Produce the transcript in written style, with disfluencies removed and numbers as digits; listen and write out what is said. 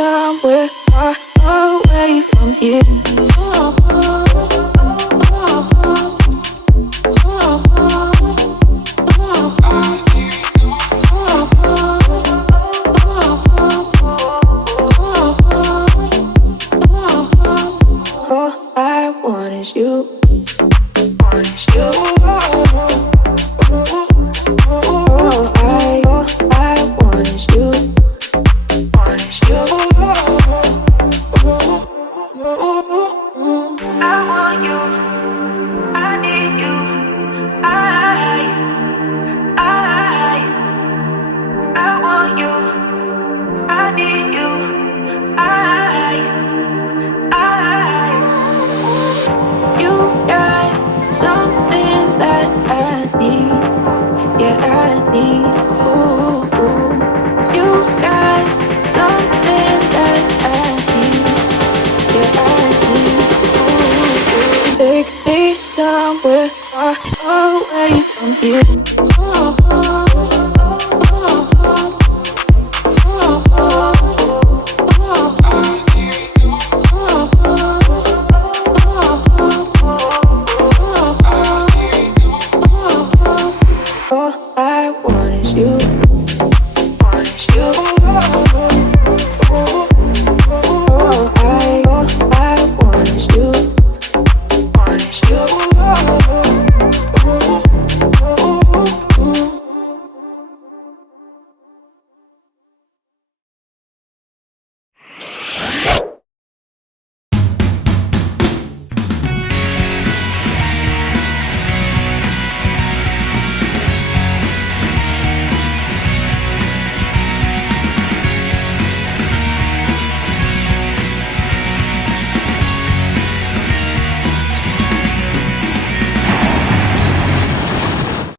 somewhere far away from here. All I want is you. Something that I need, yeah, I need. Ooh, ooh. You got something that I need, yeah, I need. Ooh, ooh. Take me somewhere far away from here.